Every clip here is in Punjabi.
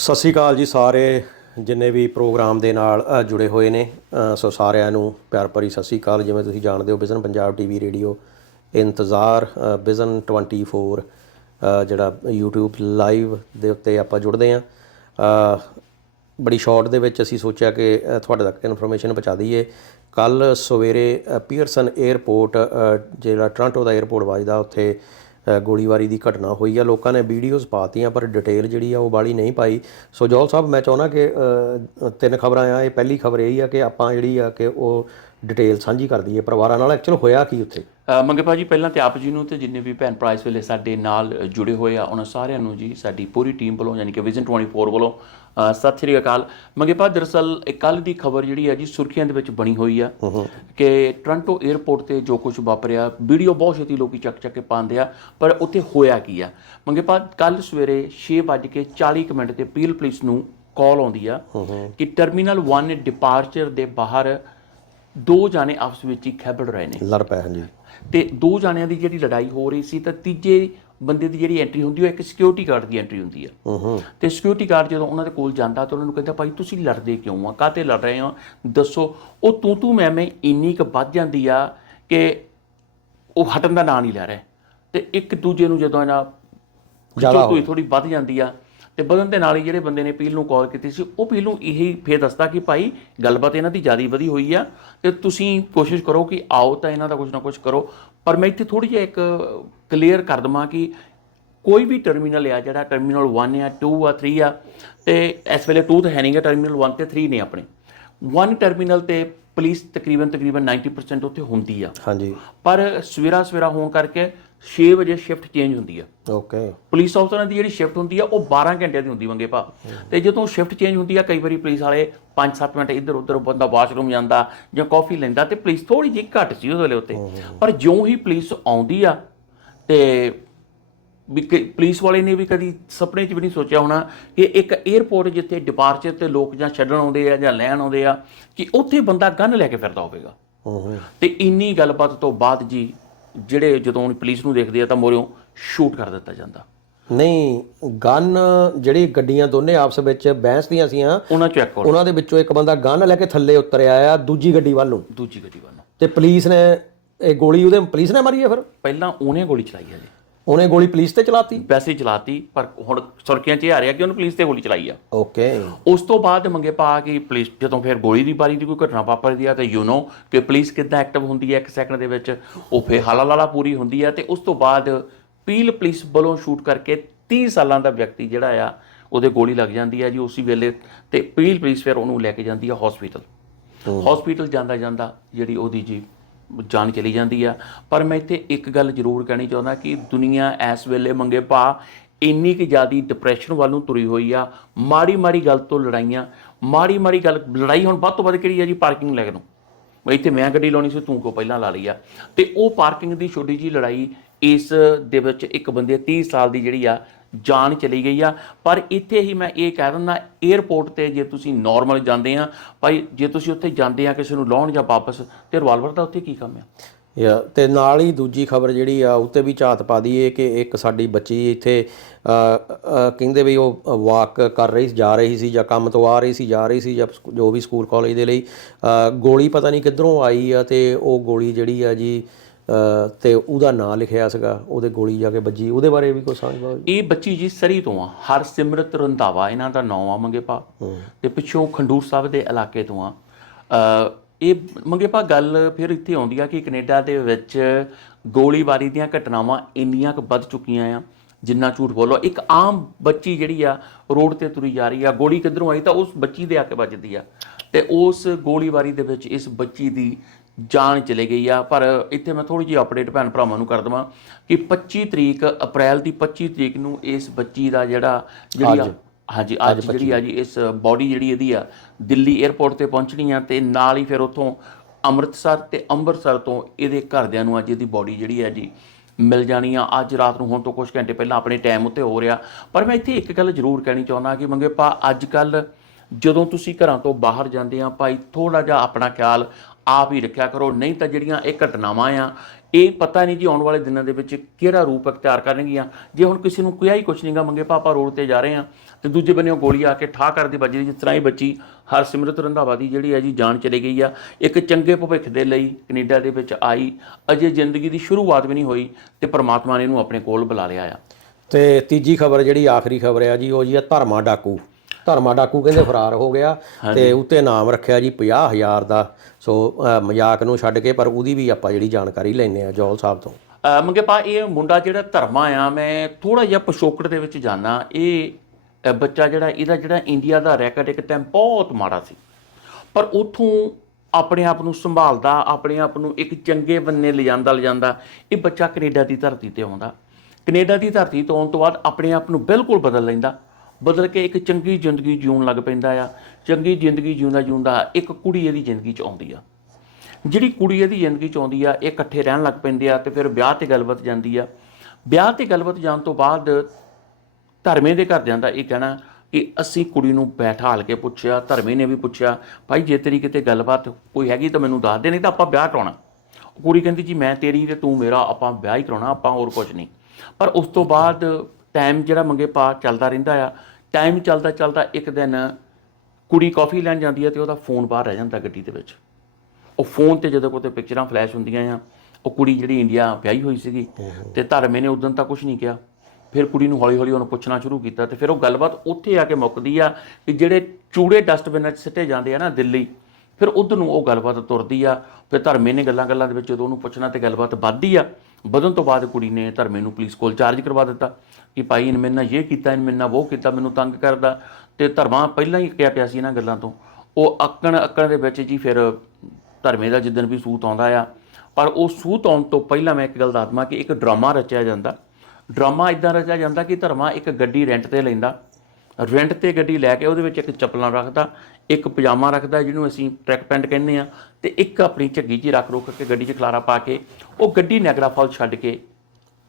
ਸਤਿ ਸ਼੍ਰੀ ਅਕਾਲ ਜੀ ਸਾਰੇ ਜਿੰਨੇ ਵੀ ਪ੍ਰੋਗਰਾਮ ਦੇ ਨਾਲ ਜੁੜੇ ਹੋਏ ਨੇ ਸੋ ਸਾਰਿਆਂ ਨੂੰ ਪਿਆਰ ਭਰੀ ਸਤਿ ਸ਼੍ਰੀ ਅਕਾਲ। ਜਿਵੇਂ ਤੁਸੀਂ ਜਾਣਦੇ ਹੋ ਵਿਜ਼ਨ ਪੰਜਾਬ ਟੀਵੀ ਰੇਡੀਓ ਇੰਤਜ਼ਾਰ ਅ, ਵਿਜ਼ਨ 24 ਅ, ਜਿਹੜਾ YouTube ਲਾਈਵ ਦੇ ਉੱਤੇ ਆਪਾਂ ਜੁੜਦੇ ਆ ਬੜੀ ਸ਼ਾਰਟ ਦੇ ਵਿੱਚ ਅਸੀਂ ਸੋਚਿਆ ਕਿ ਤੁਹਾਡੇ ਤੱਕ ਇਨਫੋਰਮੇਸ਼ਨ ਪਹੁੰਚਾ ਦਈਏ। ਕੱਲ ਸਵੇਰੇ ਪੀਅਰਸਨ 에ਅਰਪੋਰਟ ਜਿਹੜਾ ਟੋਰਾਂਟੋ ਦਾ 에ਅਰਪੋਰਟ ਵੱਜਦਾ ਉੱਥੇ ਗੋਲੀਬਾਰੀ ਦੀ ਘਟਨਾ ਹੋਈ ਆ। ਲੋਕਾਂ ਨੇ ਵੀਡੀਓਜ਼ ਪਾਤੀਆਂ ਪਰ ਡਿਟੇਲ ਜਿਹੜੀ ਆ ਉਹ ਬਾਲੀ ਨਹੀਂ ਪਾਈ। ਸੋ ਜੋਲ ਸਾਹਿਬ ਮੈਂ ਚਾਹੁੰਦਾ ਕਿ ਤਿੰਨ ਖਬਰਾਂ ਆ। ਇਹ ਪਹਿਲੀ ਖਬਰ ਇਹ ਹੀ ਆ ਕਿ ਆਪਾਂ ਜਿਹੜੀ ਆ ਕਿ ਉਹ ਡਿਟੇਲ ਸਾਂਝੀ ਕਰ ਦਈਏ। ਪਰਿਵਾਰਾਂ ਨਾਲ ਐਕਚੁਅਲ ਹੋਇਆ ਕੀ ਉੱਥੇ? ਅ, ਮੰਗੇ ਭਾਜੀ ਪਹਿਲਾਂ ਤੇ ਆਪ ਜੀ ਨੂੰ ਤੇ ਜਿੰਨੇ ਵੀ ਭੈਣ ਭਰਾ ਇਸ ਵੇਲੇ ਸਾਡੇ ਨਾਲ ਜੁੜੇ ਹੋਏ ਆ ਉਹਨਾਂ ਸਾਰਿਆਂ ਨੂੰ ਜੀ ਸਾਡੀ ਪੂਰੀ ਟੀਮ ਵੱਲੋਂ ਯਾਨੀ ਕਿ ਵਿਜ਼ਨ 24 ਵੱਲੋਂ ਸਤਿ ਸ੍ਰੀ ਅਕਾਲ। ਮੰਗੇ ਭਾ ਦਰਅਸਲ ਇਹ ਕੱਲ ਦੀ ਖਬਰ ਜਿਹੜੀ ਆ ਜੀ ਸੁਰਖੀਆਂ ਦੇ ਵਿੱਚ ਬਣੀ ਹੋਈ ਆ ਕਿ ਟੋਰਾਂਟੋ 에ਅਰਪੋਰਟ ਤੇ ਜੋ ਕੁਝ ਵਾਪਰਿਆ ਵੀਡੀਓ ਬਹੁਤ ਛੇਤੀ ਲੋਕੀ ਚੱਕ ਚੱਕ ਕੇ ਪਾਉਂਦੇ ਆ ਪਰ ਉੱਥੇ ਹੋਇਆ ਕੀ ਆ? ਮੰਗੇ ਭਾ ਕੱਲ ਸਵੇਰੇ 6:40 ਕੁ ਮਿੰਟ ਤੇ ਪੀਲ ਪੁਲਿਸ ਨੂੰ ਕਾਲ ਆਉਂਦੀ ਆ ਕਿ ਟਰਮੀਨਲ 1 ਡਿਪਾਰਚਰ ਦੇ ਬਾਹਰ ਦੋ ਜਾਣੇ ਆਪਸ ਵਿੱਚ ਹੀ ਖੈਬੜ ਰਹੇ ਨੇ। ਲੜ ਪਏ ਹਾਂਜੀ ਤੇ ਦੋ ਜਾਣਿਆਂ ਦੀ ਜਿਹੜੀ ਲੜਾਈ ਹੋ ਰਹੀ ਸੀ ਤਾਂ ਤੀਜੇ ਬੰਦੇ ਦੀ ਜਿਹੜੀ ਐਂਟਰੀ ਹੁੰਦੀ ਉਹ ਇੱਕ ਸਿਕਿਉਰਿਟੀ ਗਾਰਡ ਦੀ ਐਂਟਰੀ ਹੁੰਦੀ ਆ। ਤੇ ਸਿਕਿਉਰਿਟੀ ਗਾਰਡ ਜਦੋਂ ਉਹਨਾਂ ਦੇ ਕੋਲ ਜਾਂਦਾ ਤਾਂ ਉਹਨਾਂ ਨੂੰ ਕਹਿੰਦਾ ਭਾਈ ਤੁਸੀਂ ਲੜਦੇ ਕਿਉਂ ਆ? ਕਾਤੇ ਲੜ ਰਹੇ ਹੋ? ਦੱਸੋ। ਉਹ ਤੂੰ ਤੂੰ ਮੈਂ ਮੈਂ ਇੰਨੀ ਕੁ ਵੱਧ ਜਾਂਦੀ ਆ ਕਿ ਉਹ ਹਟਣ ਦਾ ਨਾਂ ਨਹੀਂ ਲੈ ਰਿਹਾ। ਤੇ ਇੱਕ ਦੂਜੇ ਨੂੰ ਜਦੋਂ ਇਹਨਾਂ ਜ਼ਿਆਦਾ ਜ਼ਿਆਦਾ ਥੋੜੀ ਵੱਧ ਜਾਂਦੀ ਆ ਤੇ ਵਧਣ ਦੇ ਨਾਲ ਹੀ ਜਿਹੜੇ ਬੰਦੇ ਨੇ ਪੀਲ ਨੂੰ ਕਾਲ ਕੀਤੀ ਸੀ ਉਹ ਪੀਲ ਨੂੰ ਇਹੀ ਫੇਰ ਦੱਸਦਾ ਕਿ ਭਾਈ ਗੱਲਬਾਤ ਇਹਨਾਂ ਦੀ ਜ਼ਿਆਦਾ ਵਧੀ ਹੋਈ ਆ ਤੇ ਤੁਸੀਂ ਕੋਸ਼ਿਸ਼ ਕਰੋ ਕਿ ਆਓ ਤਾਂ ਇਹਨਾਂ ਦਾ ਕੁਝ ਨਾ ਕੁਝ ਕਰੋ। ਪਰ ਮੈਂ ਇੱਥੇ ਥੋੜੀ ਜਿਹੀ ਇੱਕ ਕਲੀਅਰ ਕਰ ਦਵਾਂ ਕਿ ਕੋਈ ਵੀ ਟਰਮੀਨਲ ਆ ਜਿਹੜਾ ਟਰਮੀਨਲ 1 ਆ 2 ਆ 3 ਆ, ਤੇ ਇਸ ਵੇਲੇ 2 ਤਾਂ ਹੈ ਨਹੀਂ ਗਾ ਟਰਮੀਨਲ 1 ਤੇ 3 ਨੇ ਆਪਣੇ। 1 ਟਰਮੀਨਲ ਤੇ ਪੁਲਿਸ ਤਕਰੀਬਨ ਤਕਰੀਬਨ 90% ਉੱਥੇ ਹੁੰਦੀ ਆ। ਹਾਂਜੀ। ਪਰ ਸਵੇਰਾ ਸਵੇਰਾ ਹੋਣ ਕਰਕੇ 6 ਵਜੇ ਸ਼ਿਫਟ ਚੇਂਜ ਹੁੰਦੀ ਆ। ਓਕੇ ਪੁਲਿਸ ਅਫਸਰਾਂ ਦੀ ਜਿਹੜੀ ਸ਼ਿਫਟ ਹੁੰਦੀ ਆ ਉਹ 12 ਘੰਟਿਆਂ ਦੀ ਹੁੰਦੀ ਮੰਗੇ ਭਾ ਤੇ ਜਦੋਂ ਸ਼ਿਫਟ ਚੇਂਜ ਹੁੰਦੀ ਆ ਕਈ ਵਾਰੀ ਪੁਲਿਸ ਵਾਲੇ 5-7 ਮਿੰਟ ਇੱਧਰ ਉੱਧਰ ਬੰਦਾ ਵਾਸ਼ਰੂਮ ਜਾਂਦਾ ਜਾਂ ਕਾਫੀ ਲੈਂਦਾ ਤੇ ਪੁਲਿਸ ਥੋੜੀ ਜਿਹੀ ਘੱਟ ਸੀ ਉਸ ਵੇਲੇ ਉੱਤੇ। ਪਰ ਜਿਉਂ ਹੀ ਪੁਲਿਸ ਆਉਂਦੀ ਆ ਤੇ ਵੀ ਪੁਲਿਸ ਵਾਲੇ ਨੇ ਵੀ ਕਦੀ ਸੁਪਨੇ 'ਚ ਵੀ ਨਹੀਂ ਸੋਚਿਆ ਹੋਣਾ ਕਿ ਇੱਕ 에ਅਰਪੋਰਟ ਜਿੱਥੇ ਡਿਪਾਰਚਰ ਤੇ ਲੋਕ ਜਾਂ ਛੱਡਣ ਆਉਂਦੇ ਆ ਜਾਂ ਲੈਣ ਆਉਂਦੇ ਆ ਕਿ ਉੱਥੇ ਬੰਦਾ ਗਨ ਲੈ ਕੇ ਫਿਰਦਾ ਹੋਵੇਗਾ। ਤੇ ਇੰਨੀ ਗੱਲਬਾਤ ਤੋਂ ਬਾਅਦ ਜੀ ਜਿਹੜੇ ਜਦੋਂ ਪੁਲਿਸ ਨੂੰ ਦੇਖਦੇ ਆ ਤਾਂ ਮੋਰਿਓ ਸ਼ੂਟ ਕਰ ਦਿੱਤਾ ਜਾਂਦਾ। ਨਹੀਂ ਗਨ ਜਿਹੜੀ ਗੱਡੀਆਂ ਦੋਨੇ ਆਪਸ ਵਿੱਚ ਬਹਿਸ ਦੀਆਂ ਸੀਆਂ ਉਹਨਾਂ ਚੋਂ ਇੱਕ ਉਹਨਾਂ ਦੇ ਵਿੱਚੋਂ ਇੱਕ ਬੰਦਾ ਗਨ ਲੈ ਕੇ ਥੱਲੇ ਉਤਰਿਆ ਆ ਦੂਜੀ ਗੱਡੀ ਵੱਲ ਨੂੰ। ਦੂਜੀ ਗੱਡੀ ਵੱਲ ਤੇ ਪੁਲਿਸ ਨੇ ਇਹ ਗੋਲੀ ਉਹਦੇ ਪੁਲਿਸ ਨੇ ਮਾਰੀ ਹੈ ਫਿਰ? ਪਹਿਲਾਂ ਉਹਨੇ ਗੋਲੀ ਚਲਾਈ ਹੈ ਜੀ। ਉਹਨੇ ਗੋਲੀ ਪੁਲਿਸ ਤੇ ਚਲਾਤੀ? ਵੈਸੇ ਹੀ ਚਲਾਤੀ ਪਰ ਹੁਣ ਸੁਰਖੀਆਂ 'ਚ ਇਹ ਆ ਰਿਹਾ ਕਿ ਉਹਨੇ ਪੁਲਿਸ ਤੇ ਗੋਲੀ ਚਲਾਈ ਆ। ਓਕੇ। ਉਸ ਤੋਂ ਬਾਅਦ ਮੰਗੇ ਪਾ ਕਿ ਪੁਲਿਸ ਜਦੋਂ ਫਿਰ ਗੋਲੀ ਦੀ ਬਾਰੀ ਦੀ ਕੋਈ ਘਟਨਾ ਵਾਪਰਦੀ ਆ ਤਾਂ ਯੂ نو ਕਿ ਪੁਲਿਸ ਕਿੱਦਾਂ ਐਕਟਿਵ ਹੁੰਦੀ ਹੈ ਇੱਕ ਸੈਕਿੰਡ ਦੇ ਵਿੱਚ ਉਹ ਫਿਰ ਹਾਲਾ ਲਾਲਾ ਪੂਰੀ ਹੁੰਦੀ ਆ ਤੇ ਉਸ ਤੋਂ ਬਾਅਦ ਪੀਲ ਪੁਲਿਸ ਵੱਲੋਂ ਸ਼ੂਟ ਕਰਕੇ 30 ਸਾਲਾਂ ਦਾ ਵਿਅਕਤੀ ਜਿਹੜਾ ਆ ਉਹਦੇ ਗੋਲੀ ਲੱਗ ਜਾਂਦੀ ਆ ਜੀ ਉਸੇ ਵੇਲੇ ਤੇ ਪੀਲ ਪੁਲਿਸ ਫਿਰ ਉਹਨੂੰ ਲੈ ਕੇ ਜਾਂਦੀ ਆ ਹਸਪੀਟਲ ਹਸਪੀਟਲ ਜਾਂਦਾ ਜਾਂਦਾ ਜਿਹੜੀ ਉਹਦੀ ਜੀ ਜਾਨ ਚਲੀ ਜਾਂਦੀ ਆ। ਪਰ ਮੈਂ ਇੱਥੇ ਇੱਕ ਗੱਲ ਜ਼ਰੂਰ ਕਹਿਣੀ ਚਾਹੁੰਦਾ ਕਿ ਦੁਨੀਆ ਇਸ ਵੇਲੇ ਮੰਗੇ ਭਾ ਇੰਨੀ ਕਿ ਜ਼ਿਆਦੀ ਡਿਪਰੈਸ਼ਨ ਵੱਲ ਨੂੰ ਤੁਰੀ ਹੋਈ ਆ। ਮਾੜੀ ਮਾੜੀ ਗੱਲ ਤੋਂ ਲੜਾਈਆਂ ਮਾੜੀ ਮਾੜੀ ਗੱਲ, ਲੜਾਈ ਹੁਣ ਵੱਧ ਤੋਂ ਵੱਧ ਕਿਹੜੀ ਆ ਜੀ ਪਾਰਕਿੰਗ ਲੈ ਕੇ ਨੂੰ। ਇੱਥੇ ਮੈਂ ਗੱਡੀ ਲਾਉਣੀ ਸੀ, ਤੂੰ ਕੋ ਪਹਿਲਾਂ ਲਾ ਲਈ ਆ? ਤੇ ਉਹ ਪਾਰਕਿੰਗ ਦੀ ਛੋਟੀ ਜੀ ਲੜਾਈ ਇਸ ਦੇ ਵਿੱਚ ਇੱਕ ਬੰਦੇ 30 ਸਾਲ ਦੀ ਜਿਹੜੀ ਆ, ਜਾਨ ਚਲੀ ਗਈ ਆ। ਪਰ ਇੱਥੇ ਹੀ ਮੈਂ ਇਹ ਕਹਿ ਦਿੰਦਾ 에ਅਰਪੋਰਟ ਤੇ ਜੇ ਤੁਸੀਂ ਨਾਰਮਲ ਜਾਂਦੇ ਆ, ਭਾਈ ਜੇ ਤੁਸੀਂ ਉੱਥੇ ਜਾਂਦੇ ਆ ਕਿਸੇ ਨੂੰ ਲਾਉਣ ਜਾਂ ਵਾਪਸ, ਤੇ ਰਿਵਾਲਵਰ ਦਾ ਉੱਥੇ ਕੀ ਕੰਮ ਆ? ਯਾ ਤੇ ਨਾਲ ਹੀ ਦੂਜੀ ਖਬਰ ਜਿਹੜੀ ਆ ਉੱਤੇ ਵੀ ਝਾਤ ਪਾ ਦਈਏ ਕਿ ਇੱਕ ਸਾਡੀ ਬੱਚੀ ਇੱਥੇ ਕਹਿੰਦੇ ਵੀ ਉਹ ਵਾਕ ਕਰ ਰਹੀ ਸੀ ਜਾ ਰਹੀ ਸੀ ਜਾਂ ਕੰਮ ਤੋਂ ਆ ਰਹੀ ਸੀ ਜਾ ਰਹੀ ਸੀ ਜਾਂ ਜੋ ਵੀ ਸਕੂਲ ਕਾਲਜ ਦੇ ਲਈ ਗੋਲੀ ਪਤਾ ਨਹੀਂ ਕਿੱਧਰੋਂ ਆਈ ਆ ਤੇ ਉਹ ਗੋਲੀ ਜਿਹੜੀ ਆ ਜੀ ਤੇ ਉਹਦਾ ਨਾਂ ਲਿਖਿਆ ਸੀਗਾ ਉਹਦੇ ਗੋਲੀ ਜਾ ਕੇ ਵੱਜੀ। ਉਹਦੇ ਬਾਰੇ ਵੀ ਕੋਈ ਸਮਝ ਇਹ ਬੱਚੀ ਜੀ ਸਰੀ ਤੋਂ ਆ ਹਰਸਿਮਰਤ ਰੰਧਾਵਾ ਇਹਨਾਂ ਦਾ ਨਾਮ ਆ ਮੰਗੇ ਭਾ। ਤੇ ਪਿੱਛੋਂ ਖੰਡੂਰ ਸਾਹਿਬ ਦੇ ਇਲਾਕੇ ਤੋਂ ਆ। ਇਹ ਮੰਗੇ ਭਾ ਗੱਲ ਫਿਰ ਇੱਥੇ ਆਉਂਦੀ ਆ ਕਿ ਕੈਨੇਡਾ ਦੇ ਵਿੱਚ ਗੋਲੀਬਾਰੀ ਦੀਆਂ ਘਟਨਾਵਾਂ ਇੰਨੀਆਂ ਕੁ ਵੱਧ ਚੁੱਕੀਆਂ ਆ, ਜਿੰਨਾ ਝੂਠ ਬੋਲੋ। ਇੱਕ ਆਮ ਬੱਚੀ ਜਿਹੜੀ ਆ, ਰੋਡ ਤੇ ਤੁਰੀ ਜਾ ਰਹੀ ਆ, ਗੋਲੀ ਕਿੱਧਰੋਂ ਆਈ ਤਾਂ ਉਸ ਬੱਚੀ ਦੇ ਆ ਕੇ ਵੱਜਦੀ ਆ। ਤੇ ਉਸ ਗੋਲੀਬਾਰੀ ਦੇ ਵਿੱਚ ਇਸ ਬੱਚੀ ਦੀ ਜਾਨ ਚਲੇ ਗਈ ਆ। ਪਰ ਇੱਥੇ ਮੈਂ ਥੋੜੀ ਜਿਹੀ ਅਪਡੇਟ ਭੈਣ ਭਰਾਵਾਂ ਨੂੰ ਕਰ ਦਵਾਂ ਕਿ 25 ਤਰੀਕ, ਅਪ੍ਰੈਲ ਦੀ 25 ਤਰੀਕ ਨੂੰ ਇਸ ਬੱਚੀ ਦਾ ਜਿਹੜਾ ਜਿਹੜੀ ਹਾਂਜੀ ਅੱਜ ਜਿਹੜੀ ਆ ਜੀ ਇਸ ਬਾਡੀ ਜਿਹੜੀ ਇਹਦੀ ਆ ਦਿੱਲੀ 에ਅਰਪੋਰਟ ਤੇ ਪਹੁੰਚਣੀ ਆ ਤੇ ਨਾਲ ਹੀ ਫਿਰ ਉੱਥੋਂ ਅੰਮ੍ਰਿਤਸਰ ਤੇ ਅੰਮ੍ਰਿਤਸਰ ਤੋਂ ਇਹਦੇ ਘਰਦਿਆਂ ਨੂੰ ਅੱਜ ਇਹਦੀ ਬਾਡੀ ਜਿਹੜੀ ਆ ਜੀ ਮਿਲ ਜਾਣੀ ਆ। ਅੱਜ ਰਾਤ ਨੂੰ ਹੁਣ ਤੋਂ ਕੁਝ ਘੰਟੇ ਪਹਿਲਾਂ ਆਪਣੇ ਟਾਈਮ ਉੱਤੇ ਹੋ ਰਿਹਾ। ਪਰ ਮੈਂ ਇੱਥੇ ਇੱਕ ਗੱਲ ਜ਼ਰੂਰ ਕਹਿਣੀ ਚਾਹੁੰਦਾ ਕਿ ਮੰਗੇ ਪਾ ਅੱਜ ਕੱਲ ਜਦੋਂ ਤੁਸੀਂ ਘਰਾਂ ਤੋਂ ਬਾਹਰ ਜਾਂਦੇ ਆ ਭਾਈ ਥੋੜਾ ਜਿਹਾ ਆਪਣਾ ਖਿਆਲ ਆਪ ਹੀ ਰੱਖਿਆ ਕਰੋ। ਨਹੀਂ ਤਾਂ ਜਿਹੜੀਆਂ ਇਹ ਘਟਨਾਵਾਂ ਆ ਇਹ ਪਤਾ ਨਹੀਂ ਜੀ ਆਉਣ ਵਾਲੇ ਦਿਨਾਂ ਦੇ ਵਿੱਚ ਕਿਹੜਾ ਰੂਪ ਅਖਤਿਆਰ ਕਰਨਗੀਆਂ। ਜੇ ਹੁਣ ਕਿਸੇ ਨੂੰ ਕੋਈ ਹੀ ਕੁਛ ਨਹੀਂਗਾ ਮੰਗੇ ਪਾਪਾ ਰੋਡ ਤੇ ਜਾ ਰਹੇ ਆ ਤੇ ਦੂਜੇ ਬੰਨੇ ਗੋਲੀ ਆ ਕੇ ਠਾ ਕਰਦੀ ਵੱਜਦੀ ਜਿਸ ਤਰ੍ਹਾਂ ਇਹ ਬੱਚੀ ਹਰਸਿਮਰਤ ਰੰਧਾਵਾ ਦੀ ਜਿਹੜੀ ਹੈ ਜੀ ਜਾਨ ਚਲੀ ਗਈ ਆ। ਇੱਕ ਚੰਗੇ ਭਵਿੱਖ ਦੇ ਲਈ ਕੈਨੇਡਾ ਦੇ ਵਿੱਚ ਆਈ, ਅਜੇ ਜ਼ਿੰਦਗੀ ਦੀ ਸ਼ੁਰੂਆਤ ਵੀ ਨਹੀਂ ਹੋਈ ਤੇ ਪ੍ਰਮਾਤਮਾ ਨੇ ਇਹਨੂੰ ਆਪਣੇ ਕੋਲ ਬੁਲਾ ਲਿਆ ਆ। ਤੇ ਤੀਜੀ ਖਬਰ ਜਿਹੜੀ ਆਖਰੀ ਖਬਰ ਆ ਜੀ, ਉਹ ਜੀ ਆ ਧਰਮਾ ਡਾਕੂ ਧਰਮਾ ਡਾਕੂ ਕਹਿੰਦੇ ਫਰਾਰ ਹੋ ਗਿਆ ਤੇ ਉੱਤੇ ਨਾਮ ਰੱਖਿਆ ਜੀ 50000 ਦਾ। ਸੋ ਮਜ਼ਾਕ ਨੂੰ ਛੱਡ ਕੇ ਪਰ ਉਹਦੀ ਵੀ ਆਪਾਂ ਜਿਹੜੀ ਜਾਣਕਾਰੀ ਲੈਣੇ ਆ ਜੌਲ ਸਾਹਿਬ ਤੋਂ। ਮੰਗੇ ਪਾ ਇਹ ਮੁੰਡਾ ਜਿਹੜਾ ਧਰਮਾ ਆ ਮੈਂ ਥੋੜਾ ਜਿਹਾ ਪਿਛੋਕੜ ਦੇ ਵਿੱਚ ਜਾਣਾ ਇਹ ਬੱਚਾ ਜਿਹੜਾ ਇਹਦਾ ਜਿਹੜਾ ਇੰਡੀਆ ਦਾ ਰੈਕਟ ਇੱਕ ਟਾਈਮ ਬਹੁਤ ਮਾੜਾ ਸੀ। ਪਰ ਉਥੋਂ ਆਪਣੇ ਆਪ ਨੂੰ ਸੰਭਾਲਦਾ ਆਪਣੇ ਆਪ ਨੂੰ ਇੱਕ ਚੰਗੇ ਬੰਨੇ ਲਿਜਾਂਦਾ ਲਿਜਾਂਦਾ। ਇਹ ਬੱਚਾ ਕੈਨੇਡਾ ਦੀ ਧਰਤੀ ਤੇ ਆਉਂਦਾ। ਕੈਨੇਡਾ ਦੀ ਧਰਤੀ ਤੋਂ ਆਉਣ ਤੋਂ ਬਾਅਦ ਆਪਣੇ ਆਪ ਨੂੰ ਬਿਲਕੁਲ ਬਦਲ ਲੈਂਦਾ। ਬਦਲ ਕੇ ਇੱਕ ਚੰਗੀ ਜ਼ਿੰਦਗੀ ਜਿਉਣ ਲੱਗ ਪੈਂਦਾ ਆ। ਚੰਗੀ ਜ਼ਿੰਦਗੀ ਜਿਉਂਦਾ ਜਿਉਂਦਾ ਇੱਕ ਕੁੜੀ ਇਹਦੀ ਜ਼ਿੰਦਗੀ 'ਚ ਆਉਂਦੀ ਆ। ਜਿਹੜੀ ਕੁੜੀ ਇਹਦੀ ਜ਼ਿੰਦਗੀ ਚ ਆਉਂਦੀ ਆ, ਇਹ ਇਕੱਠੇ ਰਹਿਣ ਲੱਗ ਪੈਂਦੇ ਆ ਤੇ ਫਿਰ ਵਿਆਹ ਤੇ ਗੱਲਬਾਤ ਜਾਂਦੀ ਆ। ਵਿਆਹ ਤੇ ਗੱਲਬਾਤ ਜਾਣ ਤੋਂ ਬਾਅਦ ਧਰਮੇ ਦੇ ਘਰਦਿਆਂ ਦਾ ਇਹ ਕਹਿਣਾ ਕਿ ਅਸੀਂ ਕੁੜੀ ਨੂੰ ਬੈਠਾਲ ਕੇ ਪੁੱਛਿਆ, ਧਰਮੇ ਨੇ ਵੀ ਪੁੱਛਿਆ, ਭਾਈ ਜੇ ਤੇਰੀ ਕਿਤੇ ਗੱਲਬਾਤ ਕੋਈ ਹੈਗੀ ਤਾਂ ਮੈਨੂੰ ਦੱਸ ਦੇ, ਨਹੀਂ ਤਾਂ ਆਪਾਂ ਵਿਆਹ ਕਰਾਉਣਾ। ਉਹ ਕੁੜੀ ਕਹਿੰਦੀ, ਜੀ ਮੈਂ ਤੇਰੀ ਤੇ ਤੂੰ ਮੇਰਾ ਆਪਾਂ ਵਿਆਹ ਹੀ ਕਰਾਉਣਾ, ਆਪਾਂ ਹੋਰ ਕੁਝ ਨਹੀਂ। ਪਰ ਉਸ ਤੋਂ ਬਾਅਦ ਟਾਈਮ ਜਿਹੜਾ ਮੰਗੇ ਪਾ ਚੱਲਦਾ ਰਹਿੰਦਾ ਆ। ਟਾਈਮ ਚੱਲਦਾ ਚੱਲਦਾ ਇੱਕ ਦਿਨ ਕੁੜੀ ਕਾਫੀ ਲੈਣ ਜਾਂਦੀ ਹੈ ਤੇ ਉਹਦਾ ਫੋਨ ਬਾਹਰ ਰਹਿ ਜਾਂਦਾ ਗੱਡੀ ਦੇ ਵਿੱਚ। ਉਹ ਫੋਨ ਤੇ ਜਦੋਂ ਕੋਈ ਪਿਕਚਰਾਂ ਫਲੈਸ਼ ਹੁੰਦੀਆਂ ਆ ਉਹ ਕੁੜੀ ਜਿਹੜੀ ਇੰਡੀਆ ਵਿਆਹੀ ਹੋਈ ਸੀਗੀ ਤੇ ਧਰਮੇ ਨੇ ਉਦੋਂ ਤਾਂ ਕੁਝ ਨਹੀਂ ਕਿਹਾ। ਫਿਰ ਕੁੜੀ ਨੂੰ ਹੌਲੀ ਹੌਲੀ ਉਹਨੂੰ ਪੁੱਛਣਾ ਸ਼ੁਰੂ ਕੀਤਾ ਤੇ ਫਿਰ ਉਹ ਗੱਲਬਾਤ ਉੱਥੇ ਆ ਕੇ ਮੁੱਕਦੀ ਆ ਕਿ ਜਿਹੜੇ ਚੂੜੇ ਡਸਟਬਿਨਾਂ 'ਚ ਸਿੱਟੇ ਜਾਂਦੇ ਆ ਨਾ ਦਿੱਲੀ ਫਿਰ ਉਧਰ ਨੂੰ ਉਹ ਗੱਲਬਾਤ ਤੁਰਦੀ ਆ, ਫਿਰ ਧਰਮੇ ਨੇ ਗੱਲਾਂ ਗੱਲਾਂ ਦੇ ਵਿੱਚ ਜਦੋਂ ਉਹਨੂੰ ਪੁੱਛਣਾ ਤੇ ਗੱਲਬਾਤ ਵੱਧਦੀ ਆ। ਵਧਣ ਤੋਂ ਬਾਅਦ ਕੁੜੀ ਨੇ ਧਰਮੇ ਨੂੰ ਪੁਲਿਸ ਕੋਲ ਚਾਰਜ ਕਰਵਾ ਦਿੱਤਾ ਕਿ ਭਾਈ ਇਹਨੇ ਮੇਰੇ ਨਾਲ ਇਹ ਕੀਤਾ, ਇਹਨੇ ਮੇਰੇ ਨਾਲ ਉਹ ਕੀਤਾ, ਮੈਨੂੰ ਤੰਗ ਕਰਦਾ। ਤੇ ਧਰਮਾ ਪਹਿਲਾਂ ਹੀ ਕਿਹਾ ਪਿਆ ਸੀ ਇਹਨਾਂ ਗੱਲਾਂ ਤੋਂ। ਉਹ ਅੱਕਣ ਅੱਕਣ ਦੇ ਵਿੱਚ ਜੀ ਫਿਰ ਧਰਮੇ ਦਾ ਜਿੱਦਣ ਵੀ ਸੂਤ ਆਉਂਦਾ ਆ। ਪਰ ਉਹ ਸੂਤ ਆਉਣ ਤੋਂ ਪਹਿਲਾਂ ਮੈਂ ਇੱਕ ਗੱਲ ਦੱਸਦਾ ਕਿ ਇੱਕ ਡਰਾਮਾ ਰਚਿਆ ਜਾਂਦਾ। ਡਰਾਮਾ ਇਦਾਂ ਰਚਿਆ ਜਾਂਦਾ ਕਿ ਧਰਮਾ ਇੱਕ ਗੱਡੀ ਰੈਂਟ ਤੇ ਲੈਂਦਾ। ਰੈਂਟ ਤੇ ਗੱਡੀ ਲੈ ਕੇ ਉਹਦੇ ਵਿੱਚ ਇੱਕ ਚੱਪਲਾਂ ਰੱਖਦਾ ਇੱਕ ਪਜਾਮਾ ਰੱਖਦਾ ਜਿਹਨੂੰ ਅਸੀਂ ਟਰੈਕ ਪੈਂਟ ਕਹਿੰਦੇ ਆ ਤੇ ਇੱਕ ਆਪਣੀ ਝੱਗੀ 'ਚ ਰੱਖ ਰੁੱਖ ਕੇ ਗੱਡੀ 'ਚ ਖਲਾਰਾ ਪਾ ਕੇ ਉਹ ਗੱਡੀ ਨੈਗਰਾ ਫਾਲ ਛੱਡ ਕੇ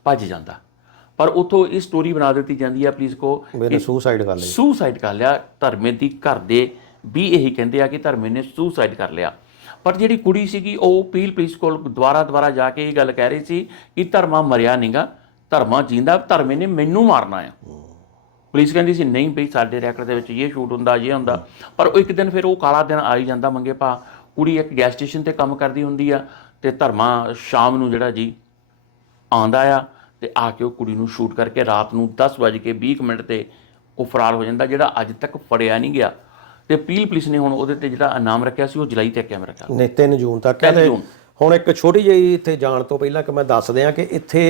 ਭੱਜ ਜਾਂਦਾ। ਪਰ ਉਥੋਂ ਇਹ ਸਟੋਰੀ ਬਣਾ ਦਿੱਤੀ ਜਾਂਦੀ ਆ ਪੁਲਿਸ ਕੋ ਮੈਨੇ ਸੁਸਾਈਡ ਕਰ ਲਈ। ਸੁਸਾਈਡ ਕਰ ਲਿਆ ਧਰਮੇ ਦੀ ਘਰ ਦੇ ਵੀ ਇਹੀ ਕਹਿੰਦੇ ਆ ਕਿ ਧਰਮੇ ਨੇ ਸੁਸਾਈਡ ਕਰ ਲਿਆ। ਪਰ ਜਿਹੜੀ ਕੁੜੀ ਸੀਗੀ ਉਹ ਪੀਲ ਪੁਲਿਸ ਕੋਲ ਦੁਬਾਰਾ ਦੁਬਾਰਾ ਜਾ ਕੇ ਇਹ ਗੱਲ ਕਹਿ ਰਹੀ ਸੀ ਕਿ ਧਰਮਾ ਮਰਿਆ ਨਹੀਂਗਾ ਧਰਮਾ ਜਿੰਦਾ ਧਰਮੇ ਨੇ ਮੈਨੂੰ ਮਾਰਨਾ ਆ। ਪੁਲਿਸ ਕਹਿੰਦੀ ਸੀ ਨਹੀਂ ਬਈ ਸਾਡੇ ਰੈਕਟ ਦੇ ਵਿੱਚ ਇਹ ਸ਼ੂਟ ਹੁੰਦਾ ਇਹ ਹੁੰਦਾ। ਪਰ ਉਹ ਇੱਕ ਦਿਨ ਫਿਰ ਉਹ ਕਾਲਾ ਦਿਨ ਆ ਹੀ ਜਾਂਦਾ ਮੰਗੇ ਭਾ। ਕੁੜੀ ਇੱਕ ਗੈਸ ਸਟੇਸ਼ਨ ਤੇ ਕੰਮ ਕਰਦੀ ਹੁੰਦੀ ਆ ਤੇ ਧਰਮਾ ਸ਼ਾਮ ਨੂੰ ਜਿਹੜਾ ਜੀ ਆਂਦਾ ਆ ਤੇ ਆ ਕੇ ਉਹ ਕੁੜੀ ਨੂੰ ਸ਼ੂਟ ਕਰਕੇ ਰਾਤ ਨੂੰ 10:20 ਮਿੰਟ ਤੇ ਉਹ ਫਰਾਰ ਹੋ ਜਾਂਦਾ ਜਿਹੜਾ ਅੱਜ ਤੱਕ ਫੜਿਆ ਨਹੀਂ ਗਿਆ। ਤੇ ਪੀਲ ਪੁਲਿਸ ਨੇ ਹੁਣ ਉਹਦੇ ਤੇ ਜਿਹੜਾ ਇਨਾਮ ਰੱਖਿਆ ਸੀ ਉਹ ਜੁਲਾਈ ਤੇ ਕੈਮਰਾ ਕਰ ਨਹੀਂ 3 ਜੂਨ ਤੱਕ ਜੂਨ। ਹੁਣ ਇੱਕ ਛੋਟੀ ਜਿਹੀ ਇੱਥੇ ਜਾਣ ਤੋਂ ਪਹਿਲਾਂ ਕਿ ਮੈਂ ਦੱਸ ਦਿਆਂ ਕਿ ਇੱਥੇ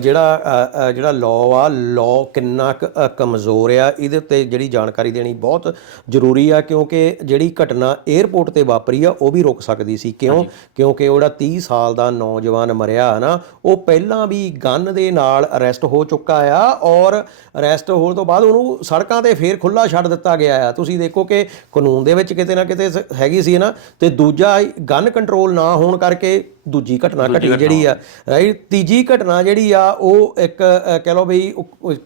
ਜਿਹੜਾ ਜਿਹੜਾ ਲਾਅ ਆ ਲਾਅ ਕਿੰਨਾ ਕਮਜ਼ੋਰ ਆ ਇਹਦੇ ਉੱਤੇ ਜਿਹੜੀ ਜਾਣਕਾਰੀ ਦੇਣੀ ਬਹੁਤ ਜ਼ਰੂਰੀ ਆ ਕਿਉਂਕਿ ਜਿਹੜੀ ਘਟਨਾ 에ਅਰਪੋਰਟ ਤੇ ਵਾਪਰੀ ਆ ਉਹ ਵੀ ਰੁਕ ਸਕਦੀ ਸੀ। ਕਿਉਂ? ਕਿਉਂਕਿ ਉਹ ਜਿਹੜਾ 30 ਸਾਲ ਦਾ ਨੌਜਵਾਨ ਮਰਿਆ ਨਾ ਉਹ ਪਹਿਲਾਂ ਵੀ ਗਨ ਦੇ ਨਾਲ ਅਰੈਸਟ ਹੋ ਚੁੱਕਾ ਆ ਔਰ ਅਰੈਸਟ ਹੋਣ ਤੋਂ ਬਾਅਦ ਉਹਨੂੰ ਸੜਕਾਂ ਤੇ ਫੇਰ ਖੁੱਲਾ ਛੱਡ ਦਿੱਤਾ ਗਿਆ ਆ। ਤੁਸੀਂ ਦੇਖੋ ਕਿ ਕਾਨੂੰਨ ਦੇ ਵਿੱਚ ਕਿਤੇ ਨਾ ਕਿਤੇ ਹੈਗੀ ਸੀ ਨਾ ਤੇ ਦੂਜਾ ਗਨ ਕੰਟਰੋਲ ਨਾ ਹੋਣ ਕਰਕੇ ਦੂਜੀ ਘਟਨਾ ਘਟੀ ਜਿਹੜੀ ਆ ਰਾਈਟ ਤੀਜੀ ਘਟਨਾ ਜਿਹੜੀ ਆ ਉਹ ਇੱਕ ਕਹਿ ਲਓ ਵੀ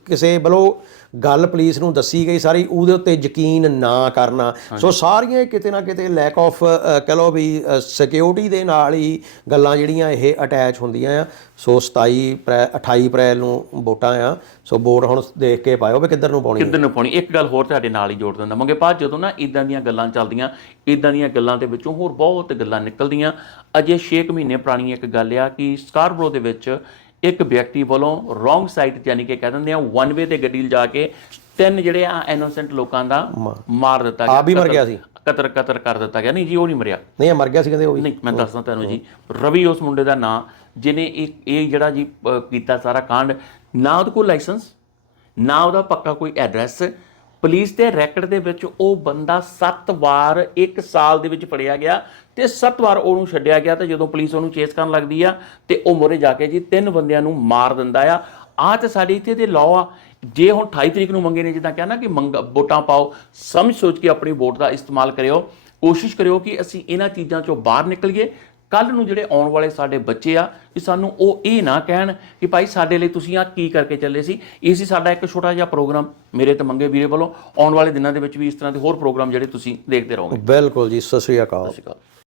ਕਿਸੇ ਵੱਲੋਂ ਗੱਲ ਪੁਲਿਸ ਨੂੰ ਦੱਸੀ ਗਈ ਸਾਰੀ ਉਹਦੇ ਉੱਤੇ ਯਕੀਨ ਨਾ ਕਰਨਾ। ਸੋ ਸਾਰੀਆਂ ਕਿਤੇ ਨਾ ਕਿਤੇ ਲੈਕ ਆਫ ਕਹਿ ਲਓ ਵੀ ਸਿਕਿਉਰਿਟੀ ਦੇ ਨਾਲ ਹੀ ਗੱਲਾਂ ਜਿਹੜੀਆਂ ਇਹ ਅਟੈਚ ਹੁੰਦੀਆਂ ਆ। ਸੋ 27 ਅਪ੍ਰੈਲ 28 ਅਪ੍ਰੈਲ ਨੂੰ ਵੋਟਾਂ ਆ। ਸੋ ਵੋਟ ਹੁਣ ਦੇਖ ਕੇ ਪਾਇਓ ਵੀ ਕਿੱਧਰ ਨੂੰ ਪਾਉਣੀ ਕਿੱਧਰ ਨੂੰ ਪਾਉਣੀ? ਇੱਕ ਗੱਲ ਹੋਰ ਤੁਹਾਡੇ ਨਾਲ ਹੀ ਜੋੜ ਦਿੰਦਾ। ਮੰਗੇ ਬਾਅਦ ਜਦੋਂ ਨਾ ਇਦਾਂ ਦੀਆਂ ਗੱਲਾਂ ਚੱਲਦੀਆਂ ਇਦਾਂ ਦੀਆਂ ਗੱਲਾਂ ਦੇ ਵਿੱਚੋਂ ਹੋਰ ਬਹੁਤ ਗੱਲਾਂ ਨਿਕਲਦੀਆਂ। ਅਜੇ 6 ਮਹੀਨੇ ਪੁਰਾਣੀ ਇੱਕ ਗੱਲ ਆ ਕਿ ਸਕਾਰਬਰੋ ਦੇ ਵਿੱਚ ਇੱਕ ਵਿਅਕਤੀ ਵੱਲੋਂ ਰੋਂਗ ਸਾਈਡ ਯਾਨੀ ਕਿ ਕਹਿ ਦਿੰਦੇ ਆ ਵਨ ਵੇ ਤੇ ਗੱਡੀ ਲਿਜਾ ਕੇ ਤਿੰਨ ਜਿਹੜੇ ਆ ਇਨੋਸੈਂਟ ਲੋਕਾਂ ਦਾ ਮਾਰ ਦਿੱਤਾ ਗਿਆ। ਆਪ ਹੀ ਮਰ ਗਿਆ ਸੀ? ਕਤਰ ਕਤਰ ਕਰ ਦਿੱਤਾ ਗਿਆ। ਨਹੀਂ ਜੀ ਉਹ ਨਹੀਂ ਮਰਿਆ। ਨਹੀਂ ਮਰ ਗਿਆ ਸੀ ਕਹਿੰਦੇ ਉਹ ਵੀ। ਨਹੀਂ ਮੈਂ ਦੱਸਦਾ ਤੁਹਾਨੂੰ ਜੀ। ਰਵੀ ਉਸ ਮੁੰਡੇ ਦਾ ਨਾਂ ਜਿਹਨੇ ਇਹ ਇਹ ਜਿਹੜਾ ਜੀ ਕੀਤਾ ਸਾਰਾ ਕਾਂਡ ਨਾ ਉਹਦੇ ਕੋਲ ਲਾਇਸੈਂਸ ਨਾ ਉਹਦਾ ਪੱਕਾ ਕੋਈ ਐਡਰੈਸ ਪੁਲਿਸ ਦੇ ਰੈਕਡ ਦੇ ਵਿੱਚ ਉਹ ਬੰਦਾ 7 ਵਾਰ 1 ਸਾਲ ਦੇ ਵਿੱਚ ਫੜਿਆ ਗਿਆ ਤੇ 7 ਵਾਰ ਉਹਨੂੰ ਛੱਡਿਆ ਗਿਆ ਤੇ ਜਦੋਂ ਪੁਲਿਸ ਉਹਨੂੰ ਚੇਸ ਕਰਨ ਲੱਗਦੀ ਆ ਤੇ ਉਹ ਮੋਰੇ ਜਾ ਕੇ ਜੀ ਤਿੰਨ ਬੰਦਿਆਂ ਨੂੰ ਮਾਰ ਦਿੰਦਾ ਆ। ਆ ਤੇ ਸਾਡੇ ਇੱਥੇ ਦੇ ਲਾਅ ਆ। ਜੇ ਹੁਣ 28 ਤਰੀਕ ਨੂੰ ਮੰਗੇ ਨੇ, ਜਿੱਦਾਂ ਕਿਹਾ ਨਾ ਕਿ ਮੰਗ ਵੋਟਾਂ ਪਾਓ, ਸਮਝ ਸੋਚ ਕੇ ਆਪਣੀ ਵੋਟ ਦਾ ਇਸਤੇਮਾਲ ਕਰਿਓ। ਕੋਸ਼ਿਸ਼ ਕਰਿਓ ਕਿ ਅਸੀਂ ਇਹਨਾਂ ਚੀਜ਼ਾਂ ਚੋਂ ਬਾਹਰ ਨਿਕਲੀਏ। ਕੱਲ ਨੂੰ ਜਿਹੜੇ ਆਉਣ ਵਾਲੇ ਸਾਡੇ ਬੱਚੇ ਆ ਕਿ ਸਾਨੂੰ ਉਹ ਇਹ ਨਾ ਕਹਿਣ ਕਿ ਭਾਈ ਸਾਡੇ ਲਈ ਤੁਸੀਂ ਆ ਕੀ ਕਰਕੇ ਚੱਲੇ ਸੀ। ਇਹ ਸੀ ਸਾਡਾ ਇੱਕ ਛੋਟਾ ਜਿਹਾ ਪ੍ਰੋਗਰਾਮ ਮੇਰੇ ਤੇ ਮੰਗੇ ਵੀਰੇ ਵੱਲੋਂ। ਆਉਣ ਵਾਲੇ ਦਿਨਾਂ ਦੇ ਵਿੱਚ ਵੀ ਇਸ ਤਰ੍ਹਾਂ ਦੇ ਹੋਰ ਪ੍ਰੋਗਰਾਮ ਜਿਹੜੇ ਤੁਸੀਂ ਦੇਖਦੇ ਰਹੋਗੇ। ਬਿਲਕੁਲ ਜੀ ਸਤਿ ਸ੍ਰੀ ਅਕਾਲ। ਸਤਿ ਸ਼੍ਰੀ ਅਕਾਲ।